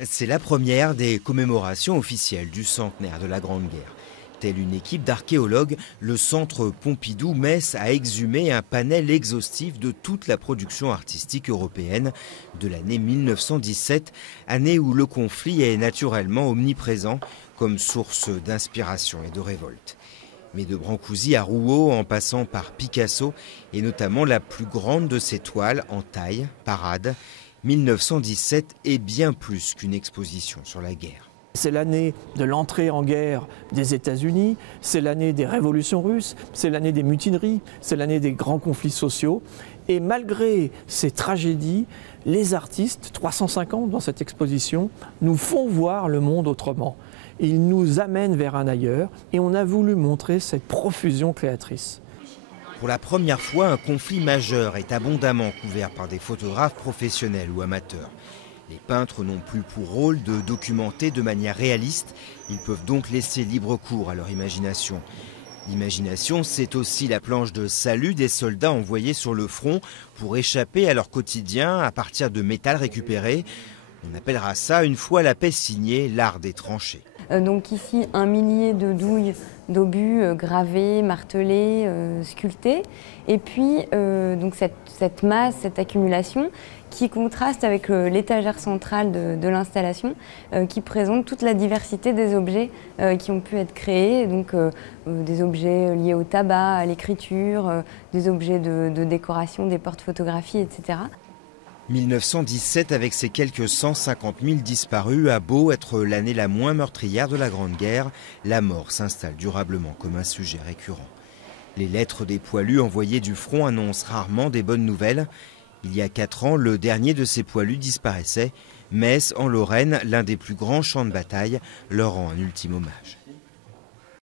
C'est la première des commémorations officielles du centenaire de la Grande Guerre. Telle une équipe d'archéologues, le centre Pompidou-Metz a exhumé un panel exhaustif de toute la production artistique européenne de l'année 1917, année où le conflit est naturellement omniprésent comme source d'inspiration et de révolte. Mais de Brancusi à Rouault, en passant par Picasso, et notamment la plus grande de ses toiles en taille, Parade, 1917 est bien plus qu'une exposition sur la guerre. C'est l'année de l'entrée en guerre des États-Unis, c'est l'année des révolutions russes, c'est l'année des mutineries, c'est l'année des grands conflits sociaux. Et malgré ces tragédies, les artistes, 350 dans cette exposition, nous font voir le monde autrement. Ils nous amènent vers un ailleurs et on a voulu montrer cette profusion créatrice. Pour la première fois, un conflit majeur est abondamment couvert par des photographes professionnels ou amateurs. Les peintres n'ont plus pour rôle de documenter de manière réaliste, ils peuvent donc laisser libre cours à leur imagination. L'imagination, c'est aussi la planche de salut des soldats envoyés sur le front pour échapper à leur quotidien à partir de métal récupéré. On appellera ça, une fois la paix signée, l'art des tranchées. Donc ici, un millier de douilles d'obus gravées, martelées, sculptées. Et puis donc cette masse, cette accumulation qui contraste avec l'étagère centrale de l'installation qui présente toute la diversité des objets qui ont pu être créés. Donc des objets liés au tabac, à l'écriture, des objets de décoration, des porte-photographies, etc. 1917, avec ses quelques 150 000 disparus, a beau être l'année la moins meurtrière de la Grande Guerre, la mort s'installe durablement comme un sujet récurrent. Les lettres des poilus envoyés du front annoncent rarement des bonnes nouvelles. Il y a 4 ans, le dernier de ces poilus disparaissait. Metz, en Lorraine, l'un des plus grands champs de bataille, leur rend un ultime hommage.